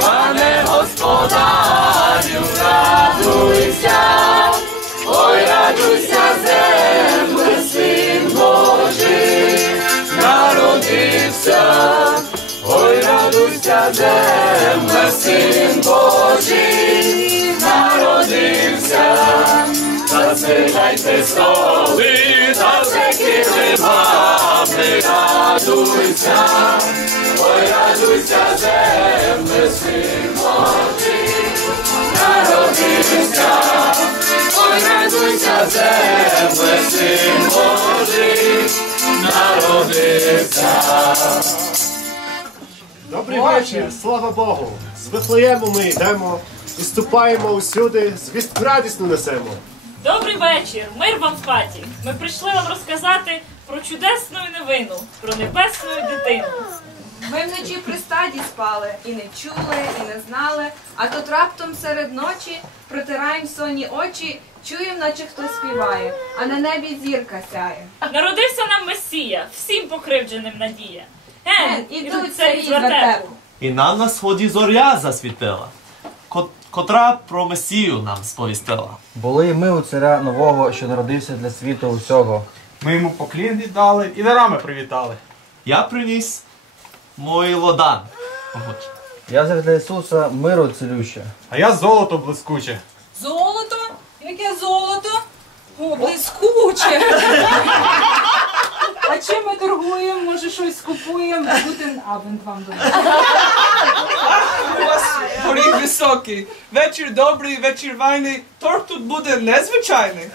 Пане господарю, радуйся, ой, радуйся, земле, син Божий, народився, ой, радуйся, земле, син Божий, народився, засилайте столи, лимани, радуйся, ой, радуйся, земле, син Божий, народився, ой, радуйся, земле, син Божий, народився. Добрий вечір, слава Богу! З Вифлеєму ми йдемо і ступаємо усюди, звістку радісну несемо. Добрий вечір, мир вам в хаті. Ми прийшли вам розказати про чудесну і новину, про небесну дитину. Ми вночі при стаді спали, і не чули, і не знали, а тут раптом серед ночі протираєм сонні очі, чуєм, наче хтось співає, а на небі зірка сяє. Народився нам Месія, всім покривдженим надія. Ген, ідуть царі з вертепу. І нам на сході зоря засвітила, ко- котра про Месію нам сповістила. Були ми у царя нового, що народився для світу усього. Ми йому поклін віддали і дарами привітали. Я приніс мой лодан. От. Я для Ісуса миру цілюще. А я золото блискуче. Золото? Яке золото? О, блискуче. А чим ми торгуємо? Може щось купуємо? Гутен абенд вам дуже. У вас поріг високий, вечір добрий, вечір вайний, торт тут буде незвичайний.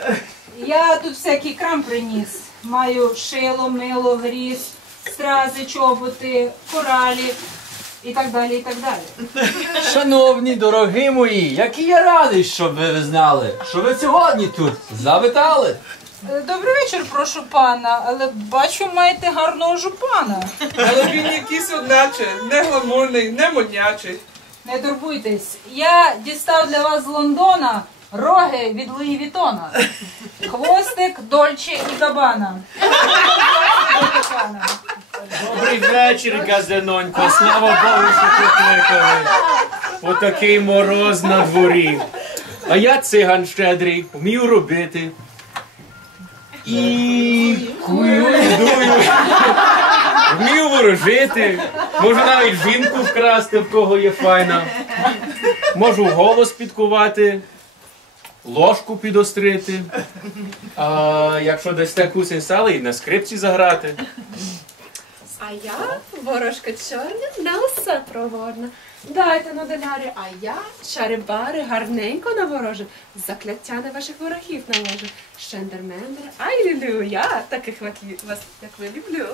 Я тут всякий крам приніс. Маю шило, мило, гріз, стрази, чоботи, коралі і так далі, і так далі. Шановні, дорогі мої, який я радий, щоб ви знали, що ви сьогодні тут завітали. Е, Добрий вечір, прошу пана, але бачу, маєте гарного жупана. Але він якийсь одначе, не гламурний, не моднячий. Не турбуйтесь, я дістав для вас з Лондона роги від Луї Вітона. Хвостик, Дольче і Габана. Добрий вечір, газенонько. Слава Богу, що покликали. Отакий мороз на дворі. А я циган щедрий, вмію робити. І кую, дую. Вмію ворожити. Можу навіть жінку вкрасти, в кого є файна. Можу голос підкувати, ложку підострити. А якщо дасте кусень сала і на скрипці заграти. А я ворожка чорна, на усе проворна. Дайте на доляри, а я чари-бари гарненько наворожу, закляття на ваших ворогів наложу. Шендер-мендер, ай люблю, я таких вас, вас, як ви люблю.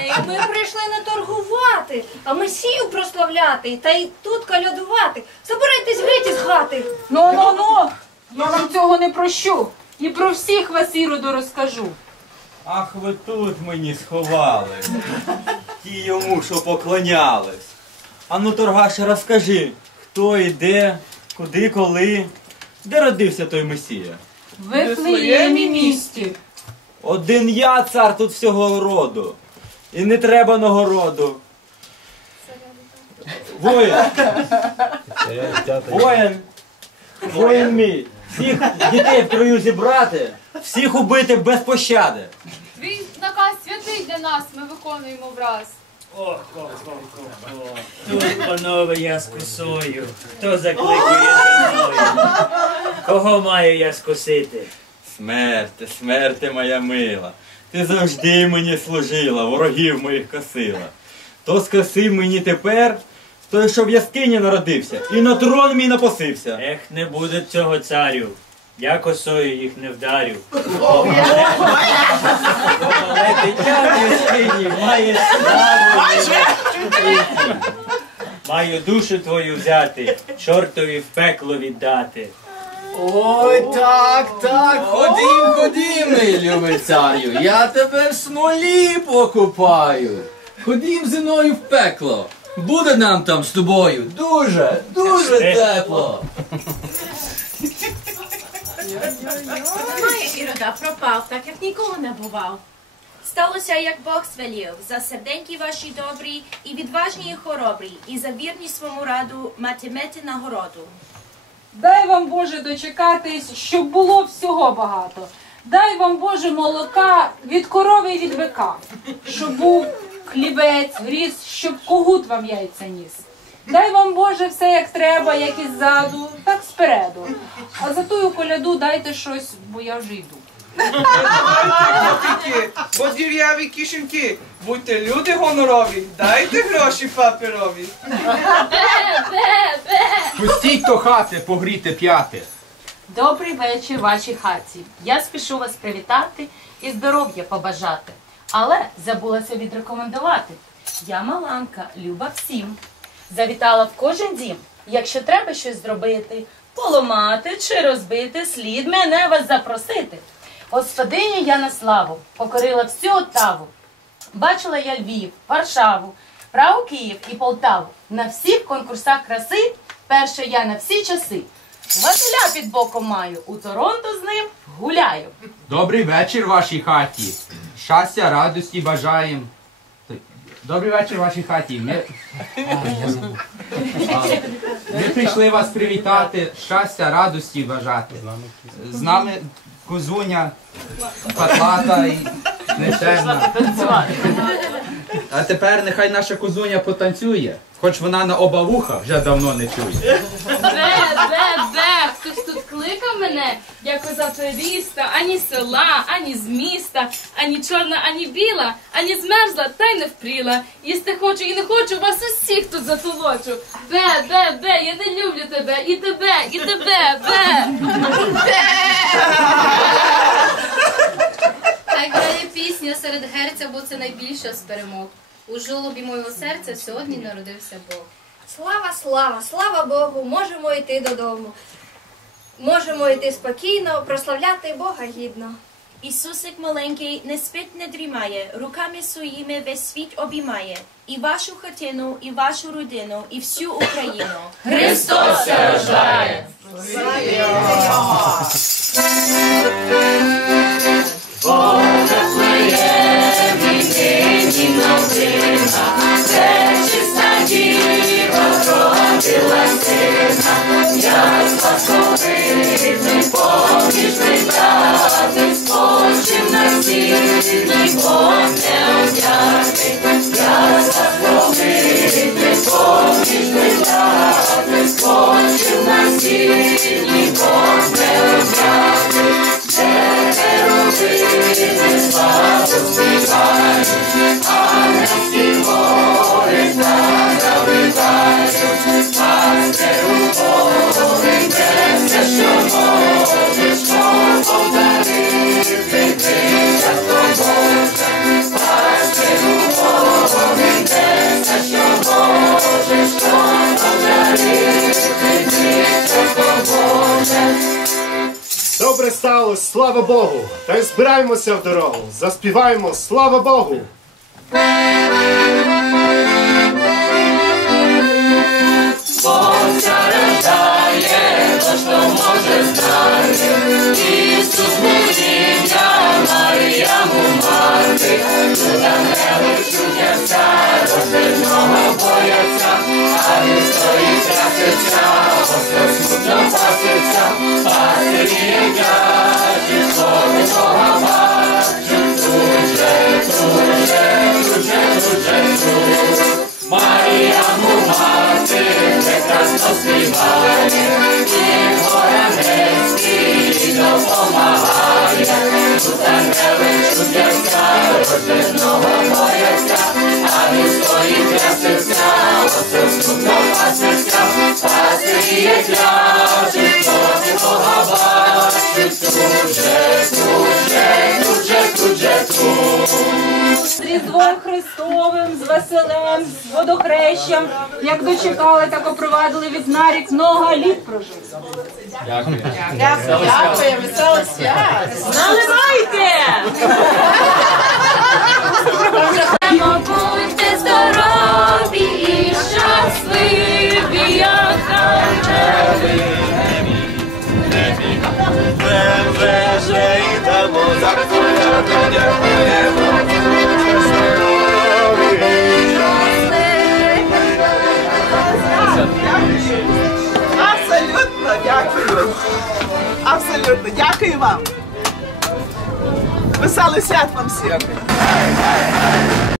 Ей, ми прийшли не торгувати, а месію прославляти, та й тут калядувати. Забирайтесь геть із хати. Ну, ну, ну, я вам цього не прощу. І про всіх вас іроду розкажу. Ах, ви тут мені сховали. Ті йому, що поклонялись. Ану, торгаше, розкажи, хто і де, куди, коли, де родився той Месія? В Вифлеємі місті. Один я цар тут всього роду. І не треба нагороду. Воїн! Воїн! Воїн мій! Всіх дітей в краю зібрати, всіх убити без пощади. Наказ святий для нас, ми виконуємо враз. Ох, ох, ох, ох, ох. Тут, панове, я з косою. Хто закликає за мною? Кого маю я скосити? Смерте, смерте моя мила, ти завжди мені служила, ворогів моїх косила. То скоси мені тепер той, що в яскині народився, і на трон мій напосився. Ех, не буде цього царю. Я косою їх не вдарю. Але дитя в має славу. Маю душу твою взяти, чортові в пекло віддати. Ой, так, так, ходім, ходім, мій любий царю, я тебе в смолі покупаю. Ходім зі мною в пекло. Буде нам там з тобою дуже, дуже тепло. Немає ірода пропав, так як ніколи не бував. Сталося, як Бог звелів, за серденькі ваші добрі, і відважні і хоробрі, і за вірність своєму раду матимете нагороду. Дай вам Боже дочекатись, щоб було всього багато. Дай вам Боже молока від корови і від бика, щоб був хлібець, гріз, щоб когут вам яйця ніс. Дай вам Боже все як треба, як і ззаду, так спереду. А за тую коляду дайте щось, бо я вже йду. Бо дір'яві кишеньки, будьте люди гонорові, дайте гроші паперові. Пустіть до хати, погріти п'яти. Добрий вечір вашій хаті. Я спішу вас привітати і здоров'я побажати. Але забулася відрекомендувати. Я Маланка, люба всім. Завітала в кожен дім. Якщо треба щось зробити, поламати чи розбити, слід мене вас запросити. Господині я на славу покорила всю Оттаву. Бачила я Львів, Варшаву, Прагу, Київ і Полтаву. На всіх конкурсах краси перша я на всі часи. Василя під боком маю, у Торонто з ним гуляю. Добрий вечір вашій хаті. Щастя, радості бажаєм. Добрий вечір вашій хаті. Ми... Ми прийшли вас привітати, щастя, радості бажати. З нами козуня, патлата і нечемна. А тепер нехай наша козуня потанцює, хоч вона на оба вуха вже давно не чує. Мене, я коза періста, ані села, ані з міста, ані чорна, ані біла, ані змерзла, та й не впріла. Їсти хочу і не хочу, вас усіх тут затолочу. Бе, бе, бе, я не люблю тебе, і тебе, і тебе, бе. Хай грає пісня серед герця, бо це найбільша з перемог. У жолобі моєго серця сьогодні народився Бог. Слава, слава, слава Богу, можемо йти додому. Можемо йти спокійно, прославляти Бога гідно. Ісусик маленький не спить, не дрімає, руками своїми весь світ обіймає. І вашу хатину, і вашу родину, і всю Україну. Христос рождає! Добре сталося, слава Богу! Та й збираємося в дорогу. Заспіваємо слава Богу! Ісус Різдвом Христовим, з Василем, з водохрещем. Як дочекали, так опровадили від знарік много літ прожив. Дякую. Дякую, весело свят. Наливайте! Будьте здорові і щасливі, як ангели. Вже йдемо, за дякуємо. Абсолютно. Дякую вам. Веселих свят вам всім.